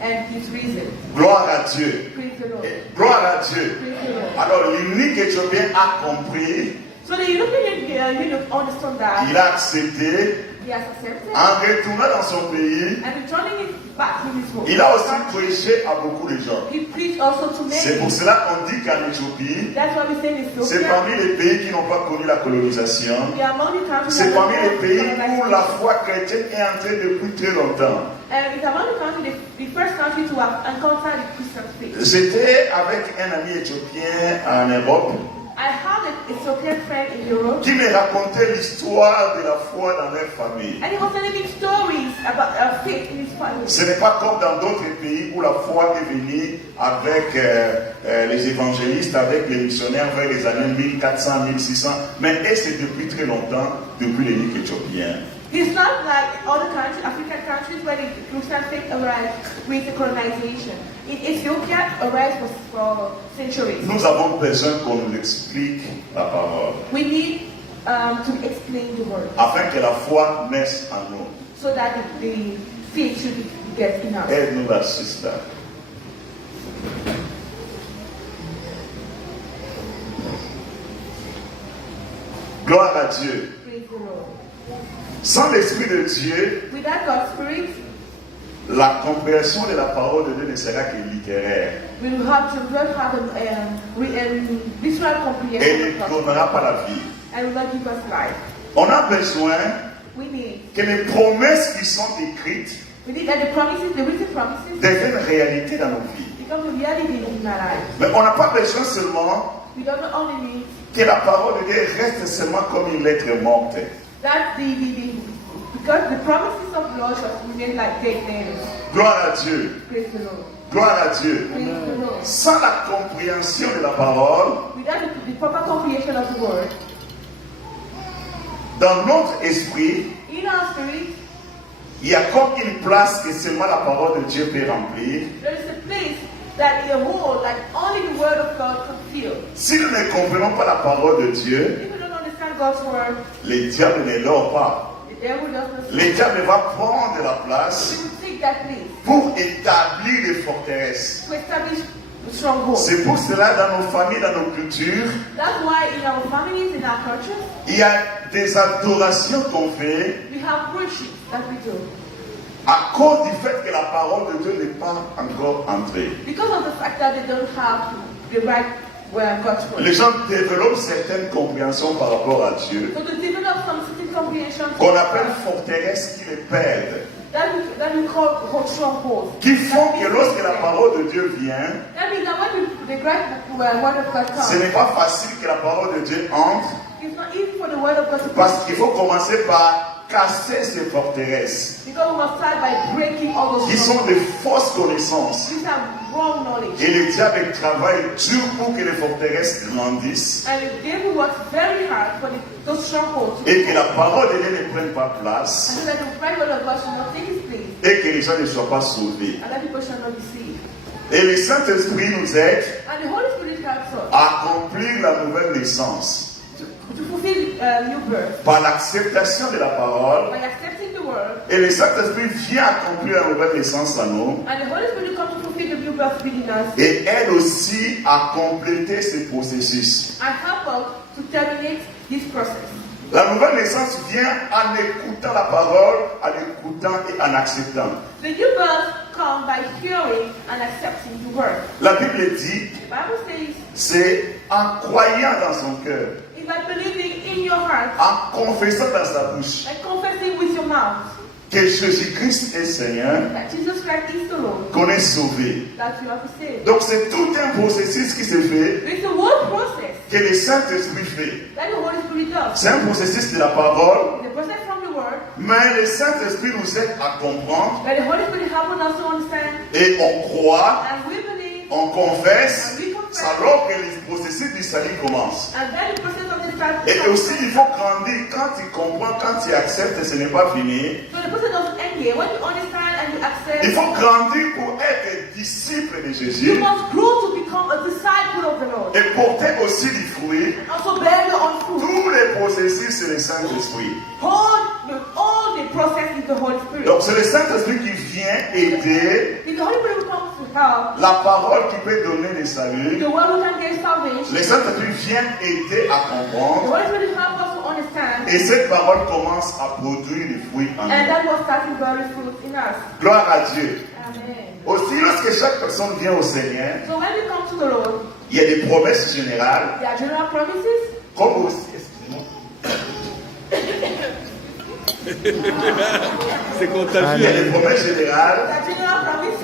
and he's risen. Gloire à Dieu. Praise the Lord. Gloire à Dieu. Praise the Lord. Alors l'unique éthiopien a compris. So the European eunuch understood that. Il a accepté. he has accepted. En retournant dans son pays, And returning it back to his home. il a aussi prêché à beaucoup de gens. He preached also to C'est pour many. cela qu'on dit qu'en Éthiopie, That's why we say in c'est Ethiopia, parmi les pays qui n'ont pas connu la colonisation. we are among the countries C'est that parmi les have pays colonized. où la foi chrétienne est entrée depuis très longtemps. And it's among the countries, the first country to have encountered the Christian faith. J'étais avec un ami éthiopien en Europe I have an Ethiopian friend in Europe, qui me racontait l'histoire de la foi dans leur famille. and he was telling me stories about faith in his family. Ce n'est pas comme dans d'autres pays où la foi est venue avec les évangélistes, avec les missionnaires vers les années 1400, 1600, mais et c'est depuis très longtemps, depuis l'énigme éthiopienne. It's not like other countries, African countries, where the Christian faith arrived with the colonization. In Ethiopia, arrived for centuries. Nous avons besoin qu'on nous explique la parole, We need to explain the word afin que la foi naisse en nous. so that the faith should get in us. Aide-nous la sister. Gloire à Dieu. Praise the Lord. Sans l'Esprit de Dieu, Without God's Spirit, la compréhension de la parole de Dieu ne sera que littéraire. we will have to learn how to visual Elle comprehension ne of God's word, donnera pas la vie. and will not give us life. On a besoin We need que les promesses qui sont écrites that the promises, the written promises, deviennent réalité dans nos vies. become a reality in our lives. Mais on n'a pas besoin seulement We don't only need que la parole de Dieu reste seulement comme une lettre morte. that because the promises of the Lord shall remain like dead nails. Gloire à Dieu. Praise the Lord. Gloire à Dieu. Praise the Lord. Sans la compréhension de la parole, Without the proper comprehension of the word, dans notre esprit, in our spirit, il y a comme une place que seulement la parole de Dieu peut remplir. there is a place that in a hole like only the word of God can fill. Si nous ne comprenons pas la parole de Dieu, If we don't understand God's word, le diable ne l'aura pas. the devil doesn't. Le diable va prendre la place We will take that place pour établir des forteresses. to establish the stronghold. C'est pour cela, dans nos familles, dans nos cultures, That's why in our families, in our cultures, il y a des adorations qu'on fait we have worship that we do. à cause du fait que la parole de Dieu n'est pas encore entrée. Because of the fact that they don't have the right God's word. Les gens développent certaines compréhensions par rapport à Dieu So to develop some certain comprehension qu'on appelle forteresses qui les perdent, that we call strongholds. qui font que lorsque la parole de Dieu vient, That means that when the great word of God ce comes, n'est pas facile que la parole de Dieu entre, it's not easy for the word of God to parce come. qu'il faut commencer par casser ces forteresses Because we must start by breaking all those qui sont strongholds. des fausses connaissances. These are wrong knowledge. Et le diable travaille dur pour que les forteresses grandissent And the devil works very hard for those strongholds to et que la parole de Dieu ne prenne pas place and so that the right word of God should not take its place et que les gens ne soient pas sauvés. and that people shall not be saved. Et le Saint-Esprit nous aide And the Holy Spirit helps us à accomplir la nouvelle naissance to fulfill new birth par l'acceptation de la parole. by accepting the word. Et le Saint-Esprit vient accomplir la nouvelle naissance en nous And the Holy Spirit comes to fulfill the new birth within us et aide aussi à compléter ce processus. and help us to terminate this process. La nouvelle naissance vient en écoutant la parole, en écoutant et en acceptant. The new birth comes by hearing and accepting the word. La Bible dit, The Bible says c'est en croyant dans son cœur, it's by believing in your heart en confessant dans sa bouche and confessing with your mouth que Jésus-Christ est Seigneur, that Jesus Christ is the Lord, qu'on est sauvé. that you are saved. Donc c'est tout un processus qui se fait, It's a whole process que le Saint-Esprit fait. that the Holy Spirit does. C'est un processus de la parole, The process from the word, mais le Saint-Esprit nous aide à comprendre that the Holy Spirit helps us to understand, et on croit, and we believe, on confesse, and we confess, alors que le processus du salut commence. and then the process of the Et aussi, il faut grandir. Quand tu comprends, quand tu acceptes, ce n'est pas fini. So the process doesn't end here. When you understand and you accept, Il faut grandir pour être disciple de you Jésus must grow to become a disciple of the Lord. et porter aussi du fruit. Also bear your own fruit. Tous les processus, c'est le Saint-Esprit. All the process is the Holy Spirit. Donc, c'est le Saint-Esprit qui vient aider If the Holy Spirit comes to help, la parole qui peut donner le salut. the one who can get salvation, Le Saint-Esprit vient aider à the comprendre. Holy Spirit helps us to understand. Et cette parole commence à produire des fruits en And nous. that was starting bearing fruit in us. Gloire à Dieu. Amen. Aussi, lorsque chaque personne vient au Seigneur, So when we come to the Lord, il y a des promesses générales, there are general promises. comme aussi, excusez-moi, C'est contagieux. il y a des promesses générales, There are general promises.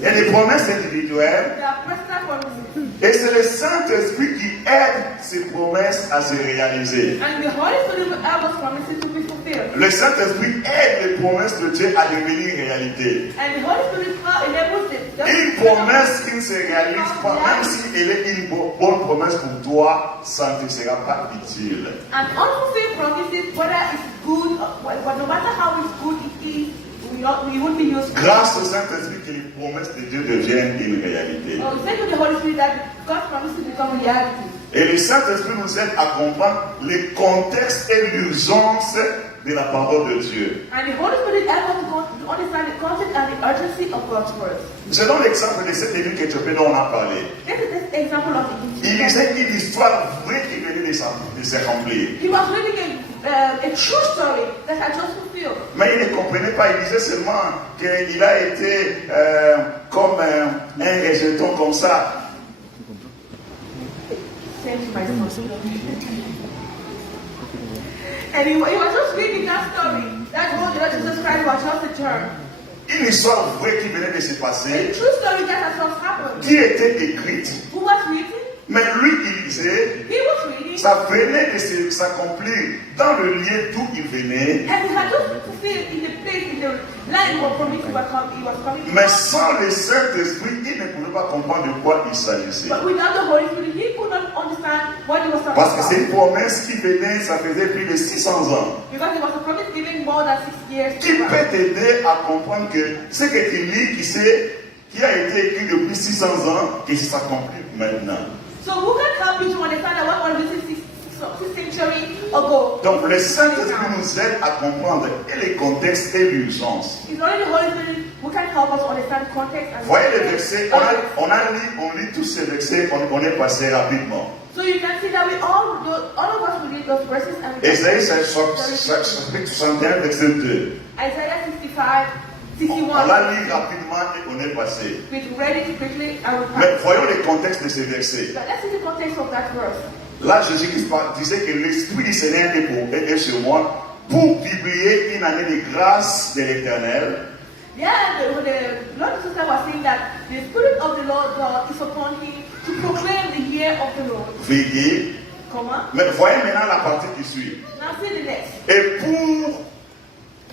il y a des promesses individuelles, There are personal promises. et c'est le Saint-Esprit qui aide ces promesses à se réaliser. And the Holy Spirit will help those promises to be fulfilled. Le Saint-Esprit aide les promesses de Dieu à devenir réalité. And the Holy Spirit enables it. Une promesse qui ne se réalise pas, même si elle est une bonne promesse pour toi, ça ne te sera pas utile. And unfulfilled promises, whether it's good, or no matter how it's good it is, we won't be used. Grâce au Saint-Esprit que les promesses de Dieu deviennent une réalité. We say to the Holy Spirit that God's promises become reality. Et le Saint-Esprit nous aide à comprendre les contextes et l'urgence de la parole de Dieu. And the Holy Spirit helps us to understand the content and the urgency of God's words. Je donne l'exemple de cette église éthiopienne dont on a parlé. This is this example of the Il disait une histoire vraie qui venait de s'accomplir. He was reading a true story that had just fulfilled. Mais il ne comprenait pas, il disait seulement qu'il a été comme un rejeton comme ça. Same to my son. And he was just reading that story. That the Lord Jesus Christ was just a term. Une histoire vraie qui venait de se A passer, true story that has just happened. qui était écrite. Who was reading? Mais lui, il disait, He was reading. ça venait de s'accomplir dans le lieu d'où il venait. And he had just fulfilled in the place, in the land from which he was coming from. Mais sans le Saint-Esprit, il ne pouvait pas comprendre de quoi il s'agissait. But without the Holy Spirit, he could not understand what he was talking Parce que c'est about. une promesse qui venait, ça faisait plus de 600 ans. Because it was a promise given more than 6 years Qui ago. peut t'aider à comprendre que ce que tu lis, qui a été écrit depuis 600 ans, et ça s'accomplit maintenant. So who can help you to understand that what was written 6th century ago? Donc le Saint-Esprit nous aide à comprendre et les contextes et l'urgence. It's only the Holy Spirit who can help us to understand context and Voyez les versets, on lit tous ces versets, on est passé rapidement. So you can see that all of us will read those verses and Ésaïe chapitre 61, verset 2. Isaiah 65, On 61. la lit rapidement et on est passé. We read it quickly and we Mais passed. voyons les contextes de ces versets. But let's see the context of that verse. Là, Jésus-Christ disait que l'Esprit du Seigneur est sur moi pour publier une année de grâce de l'Éternel. Yeah, the Lord Jesus was saying that the Spirit of the Lord God is upon him to proclaim the year of the Lord. Veillez. Comma. Mais voyez maintenant la partie qui suit. Now see the next. Et pour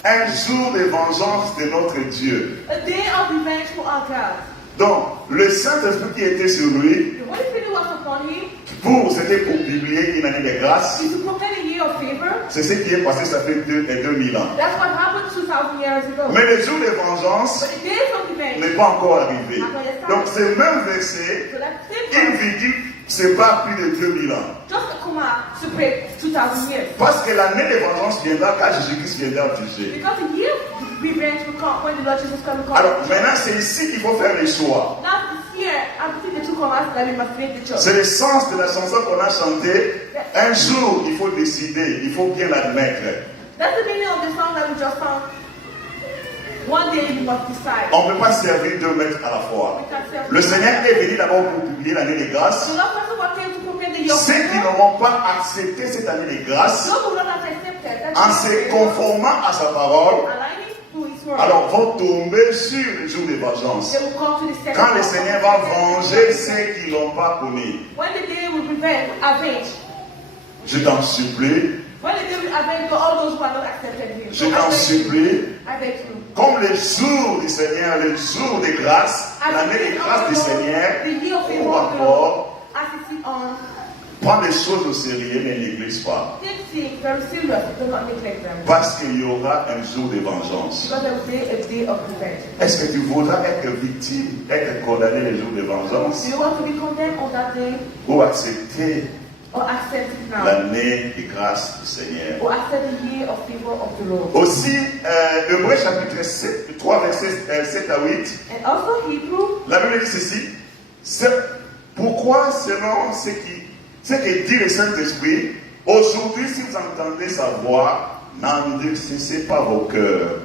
un jour de vengeance de notre Dieu. A day of revenge for our God. Donc, le Saint-Esprit qui était sur lui, The Holy Spirit was upon him c'était pour publier une année de grâce. is to proclaim a year of favor. C'est ce qui est passé, ça fait 2000 ans. That's what happened 2,000 years ago. Mais le jour de vengeance But the days of revenge, n'est pas encore arrivé. Donc, ce même verset, so that same il verse, veut dire c'est pas plus de 2000 ans. just a comma separate 2,000 years. Parce que l'année de vengeance viendra quand Jésus-Christ viendra juger. Because the year of revenge will come when the Lord Jesus comes. Alors, maintenant, c'est ici qu'il faut faire les choix. Now this year, I'm between the two commas that we must make the choice. C'est le sens de la chanson qu'on a chantée. Un jour, il faut décider, il faut bien l'admettre. That's the meaning of the song that we just found. One day we must decide. On ne peut pas servir deux maîtres à la fois. We can serve. Le Seigneur est venu d'abord pour publier l'année de grâce. The Lord person what came to proclaim the year of Ceux qui favor. n'auront pas accepté cette année de grâce, Those who will not have accepted that en year of se favor, conformant à sa parole, aligning to His word, alors vont tomber sur le jour de vengeance. they will come to the second. Quand le half. Seigneur va venger ceux qui ne l'ont pas connu. When the day will avenge. Je t'en supplie, When the day will avenge to all those who have not accepted Him. je t'en supplie, I beg you. comme le jour du Seigneur, le jour de grâce, As l'année the de grâce du Seigneur, the year of ou favor of the Lord, encore, as it is on, prends les choses au sérieux, ne néglige pas. take things very serious. Do not neglect them. Parce qu'il y aura un jour de vengeance. Because there will be a day of revenge. Est-ce que tu voudras être victime, être condamné le jour de vengeance, Do you want to be condemned on that day ou accepter or accept it now? l'année de grâce du Seigneur? Or accept the year of favor of the Lord? Aussi, Hébreux chapitre 7, 3 versets 7 à 8, And also Hebrew, la Bible dit ceci, c'est pourquoi selon ce que dit le Saint-Esprit, Aujourd'hui, si vous entendez sa voix, n'endurcissez pas vos cœurs.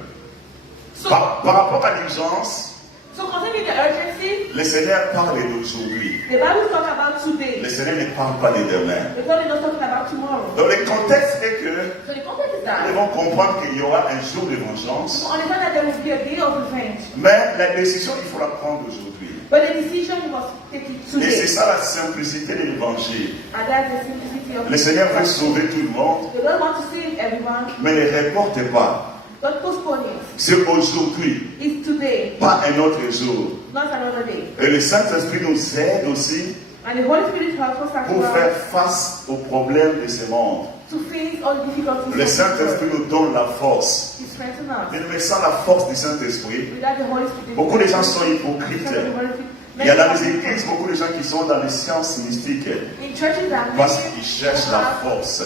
Par rapport à l'urgence, So concerning the urgency, le Seigneur parle d'aujourd'hui. the Bible talks about today. Le Seigneur ne parle pas de demain. The God is not talking about tomorrow. Donc le contexte est que So the context is nous that devons comprendre qu'il y aura un jour de you vengeance, understand that there will be a day of revenge. mais la décision, il faut la prendre aujourd'hui. But the decision you must take it Et c'est today. ça la simplicité de l'évangile. And that's the simplicity of Le Seigneur veut sauver tout le monde, You don't want to save everyone. mais ne reporte pas. Don't postpone it. C'est aujourd'hui, It's today, pas un autre jour. not another day. Et le Saint-Esprit nous aide aussi And the Holy Spirit helps us as pour well faire face aux problèmes de ce monde. to face all the difficulties. Le of this Saint-Esprit world. nous donne la force. He strengthens us. Et sans la force du Saint-Esprit, Without the Holy Spirit, beaucoup de gens sont hypocrites. without the Holy Spirit, Il y a dans les many églises beaucoup de gens qui sont dans les sciences mystiques in churches that parce many qu'ils cherchent people la force.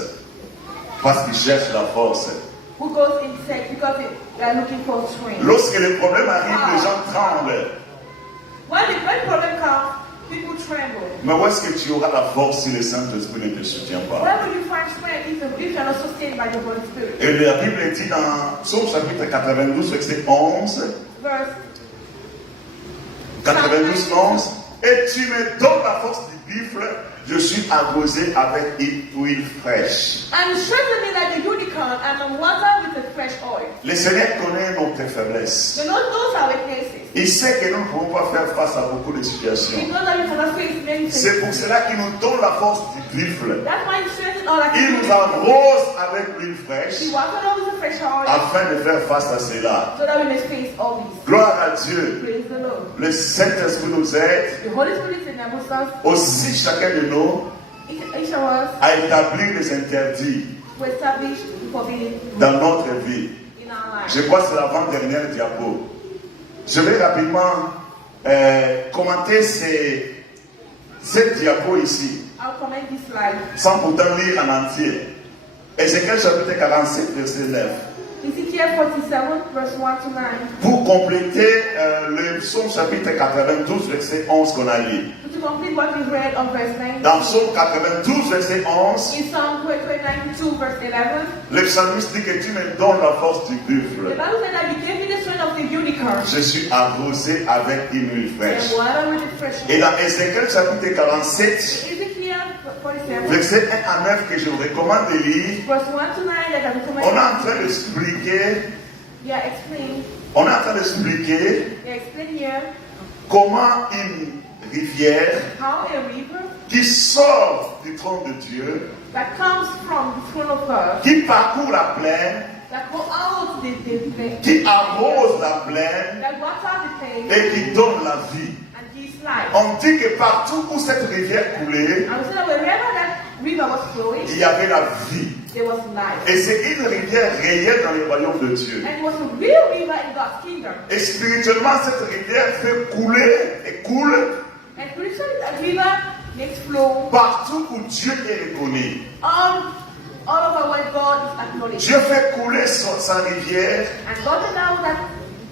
Parce qu'ils cherchent la force. who goes in sex because they are looking for strength. Lorsque les problèmes arrivent, les gens tremblent. When the problem comes, people tremble. Mais où est-ce que tu auras la force si le Saint-Esprit ne te soutient pas? Where will you find strength if you are not sustained by the Holy Spirit? Et la Bible dit dans Psaume chapitre 92, verset 11, Verse 92, 11, et tu me donnes la force du buffle, je suis arrosé avec une huile fraîche. and strengthen me like a unicorn and on water with a fresh oil. Le Seigneur connaît notre faiblesse. The Lord knows our weaknesses. Il sait que nous ne pouvons pas faire face à beaucoup de situations. He knows that we cannot face many things. C'est pour cela qu'il nous donne la force du buffle. That's why He strengthens all our Il nous arrose avec l'huile fraîche He waters us with a fresh oil afin de faire face à cela. so that we may face all this. Gloire à Dieu. Praise the Lord. Le Saint-Esprit nous aide The Holy Spirit enables us, aussi, chacun de nous, each of us, à établir des interdits to establish the forbidden dans notre vie. in our lives. Je crois que c'est l'avant-dernière diapo. Je vais rapidement commenter cette diapo ici, I'll comment this slide. sans pourtant lire en entier. Ézéchiel chapitre 47, verset 9. Ezekiel 47, verse 1 to 9. Pour compléter le psaume chapitre 92, verset 11 qu'on a lu. To complete what we read on verse 9. Dans psaume 92, verset 11, In Psalm 92, verse 11, le psalmiste dit que tu me donnes la force du the buffle. Bible said that you gave me the strength of the unicorn Je suis arrosé avec une huile fraîche. and water with a fresh Et oil. dans Ézéchiel chapitre 47, Ezekiel 47, verset 1 à 9 que je vous recommande de lire, verse 1 to 9, that I recommend. on est en train d'expliquer, Yeah, explain. on est en train d'expliquer Yeah, explain here comment une rivière how a river qui sort du trône de Dieu, that comes from the throne of God, qui parcourt la plaine, that go out the plain, qui arrose la plaine that water the plain et qui donne la vie. and gives life. On dit que partout où cette rivière coulait, And we said that wherever that river was flowing, il y avait la vie. there was life. Et c'est une rivière réelle dans le royaume de Dieu. And it was a real river in God's kingdom. Et spirituellement, cette rivière fait couler et coule And spiritually, that river makes flow partout où Dieu est reconnu. all over where God is acknowledged. Dieu fait couler sa rivière And God allowed that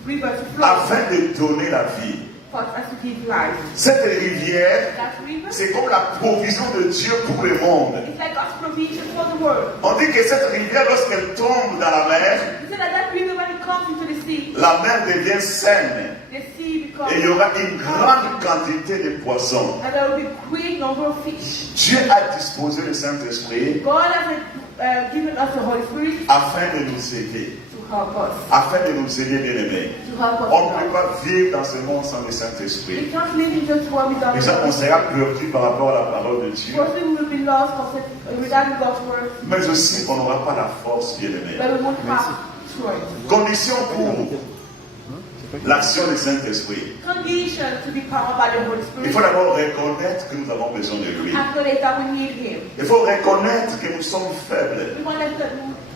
river to flow afin de donner la vie. for us to give life. Cette rivière, That river, c'est comme la provision de Dieu pour le monde. it's like God's provision for the world. On dit que cette rivière, lorsqu'elle tombe dans la mer, He said that river, when it comes into the sea, la mer devient saine. the sea becomes Et il y aura une grande quantité de poissons. and there will be great number of fish. Dieu a disposé le Saint-Esprit God has given us the Holy Spirit afin de nous aider. to help us. Afin de nous aider, bien-aimés. To help us. On ne peut pas vivre dans ce monde sans le We Saint-Esprit. can't live in this world without Déjà, on God. sera perdu par rapport à la parole de Dieu. Firstly, we will be lost without God's word, Mais aussi, on n'aura pas la force, bien-aimés. but we won't have strength. Condition pour l'action du Saint-Esprit. Condition to be powered by the Holy Il faut Spirit. d'abord reconnaître que nous avons besoin de lui. Acknowledge that we need Him. Il faut reconnaître que nous sommes faibles We want to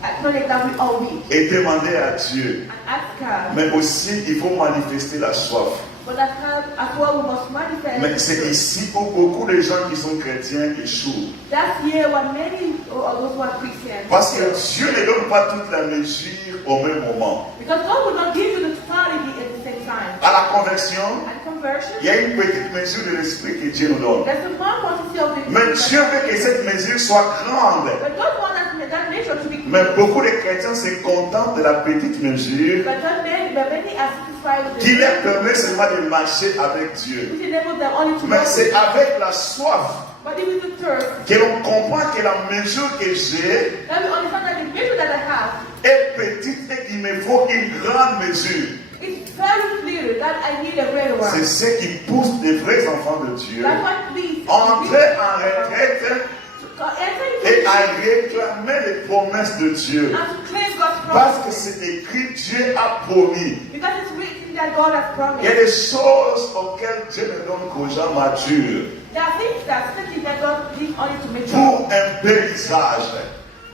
acknowledge that we are weak et demander à Dieu. and ask God. Mais aussi, il faut manifester la soif. But as well, we must manifest. Mais c'est ici où beaucoup de gens qui sont chrétiens échouent. That's here what many of those who are Christians. Parce que Dieu ne donne pas toute la mesure au même moment. Because God will not give you the totality at the same time. À la conversion, and conversion, il y a une petite mesure de l'esprit que Dieu nous donne. there's a small quantity of the Mais Dieu veut que cette mesure soit grande. But God wants that nature to be Mais beaucoup de chrétiens se contentent de la petite mesure But many are satisfied with qui leur permet seulement de marcher avec Dieu. which enables them only to Mais walk c'est with avec la soif But if it's a thirst, que l'on comprend que la mesure que j'ai then we understand that the measure that I have est petite et qu'il me faut une grande mesure. it's very clear that I need a greater one. C'est ce qui pousse les vrais enfants de Dieu That's what leads entrer en retraite et and à réclamer les promesses de Dieu. to claim God's Parce que promise. c'est écrit, Dieu a promis. Because it's written that God has Il y a promised. des choses auxquelles Dieu ne donne qu'aux gens matures. There are things that God gives only to make Pour sure un paysage.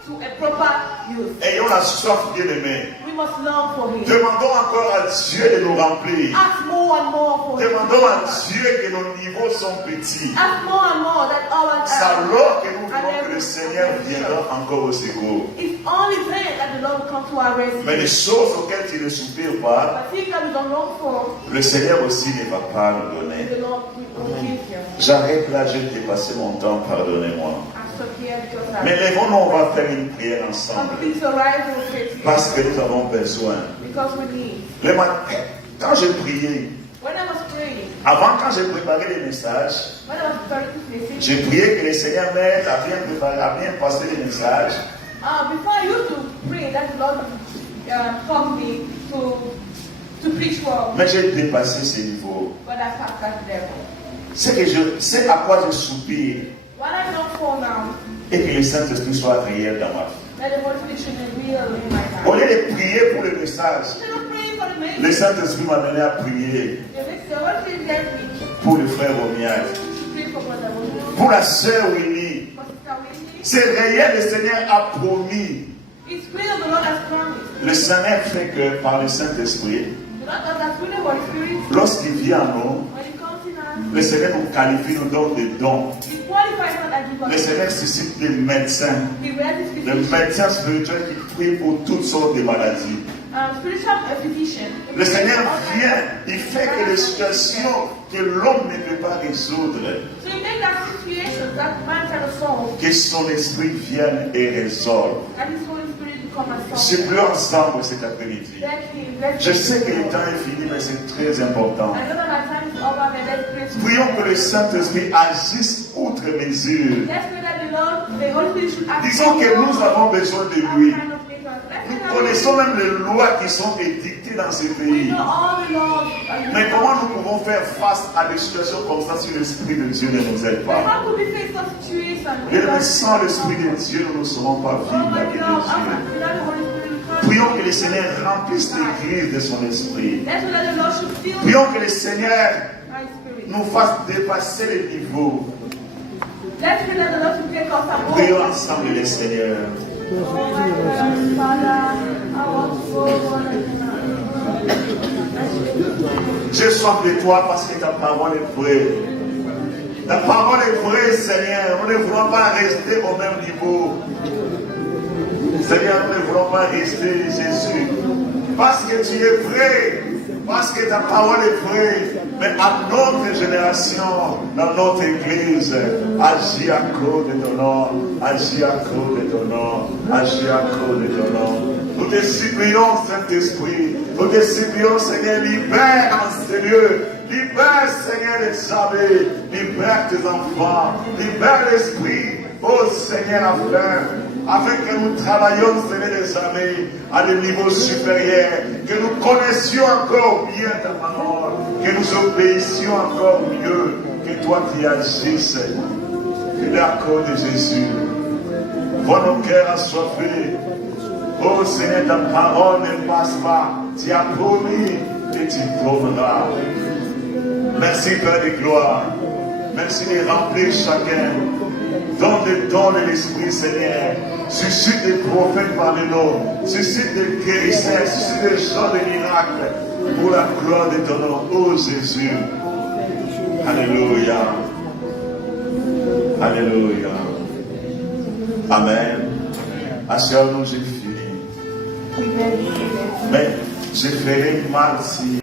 to a proper use. Ayons la soif bien aimée. We must long for Him. Demandons encore à Dieu de nous remplir. Ask more and more for Him. Demandons à Dieu que nos niveaux sont petits. Ask more and more that our C'est alors que nous voulons que le Seigneur viendra encore au secours. It's only then that the Lord will come to our rescue. Mais les choses auxquelles tu ne soupires pas, But things that we don't long for, le Seigneur aussi ne va pas nous donner. the Lord will give you. J'arrête là, j'ai dépassé mon temps, pardonnez-moi. I'm so here because Mais lèvons-nous, on va faire une prière ensemble. please arise and say to Parce you, que nous avons besoin. because we need. Le matin, quand j'ai prié, When I was praying, avant quand j'ai préparé les messages, when I was starting to listen, j'ai prié que le Seigneur m'aide à bien préparer, à bien passer les messages. before I used to pray that the Lord would help me to preach well, Mais j'ai dépassé ces niveaux. but I passed that level. C'est que je sais à quoi je soupire What I long for now, et que le Saint-Esprit soit réel dans ma vie. that the Holy Spirit should be real in my Au life. lieu de prier pour le message, Instead of praying for the le message, Saint-Esprit m'a donné à prier the Holy Spirit led me pour le frère Romial, to pray for Brother Wood, pour la sœur Winnie. for Sister Winnie. C'est réel, le Seigneur a promis. It's real, the Lord has promised. Le Seigneur fait que par le Saint-Esprit, The Lord does that through the Holy Spirit. lorsqu'il vient à nous, When it comes in us, le Seigneur nous qualifie, nous donne des dons. He qualifies us and gives Le us. Seigneur suscite des médecins, He raises des physicians, médecins spirituels qui prient pour toutes sortes de maladies. spiritual physician. Le Seigneur vient, il fait que les situations que l'homme ne peut pas résoudre, So you make that situation that man cannot solve, que son esprit vienne et résolve. and His Holy Spirit will come and Je solve. plus ensemble cet après-midi. Let's Je sais que le temps est fini, mais c'est très important. I know that my time is over, but let's pray. Prions que le Saint-Esprit agisse outre mesure. Let's pray that the Holy Spirit should act. Disons que nous avons besoin de lui. Kind of make us. Let's Nous pray that connaissons même les lois qui sont édictées dans ce we pays. know all the laws. Mais comment nous pouvons faire face à des situations comme ça si l'Esprit de Dieu ne nous aide pas? How could we face such situation? Et sans l'Esprit de Dieu, nous ne saurons pas Oh vivre la my vie God, de Dieu. without the Holy Spirit, we can't. Prions que le Seigneur remplisse l'Église de son Esprit. Let's pray that the Lord should fill Prions que le Seigneur my spirit. nous fasse dépasser les niveaux. Let's pray that the Lord should take us above. Prions ensemble le Seigneur. Oh my God, Father, I want to go on J'ai soif de toi parce que ta parole est vraie. Ta parole est vraie, Seigneur. Nous ne voulons pas rester au même niveau. Seigneur, nous ne voulons pas rester, Jésus. Parce que tu es vrai. Parce que ta parole est vraie. Mais à notre génération, dans notre église, agis à cause de ton nom. Agis à cause de ton nom. Agis à cause de ton nom. Nous te supplions, Saint-Esprit. Nous te supplions, Seigneur, libère en ces lieux. Libère, Seigneur, les abbés. Libère tes enfants. Libère l'esprit. Oh Seigneur, afin que nous travaillions, Seigneur, des années à des niveaux supérieurs. Que nous connaissions encore bien ta parole. Que nous obéissions encore mieux. Que toi tu agisses. Que la cause de Jésus. Vois nos cœurs assoiffés. Oh Seigneur, ta parole ne passe pas. Tu as promis et tu donneras. Merci Père de gloire. Merci de remplir chacun. Donne le don de l'Esprit, Seigneur. Suscite des prophètes parmi nous. Suscite des guérisseurs. Suscite des gens de miracles. Pour la gloire de ton nom, oh Jésus. Alléluia. Alléluia. Amen. Asseyons-nous, j'ai fini. Mais je ferai mal si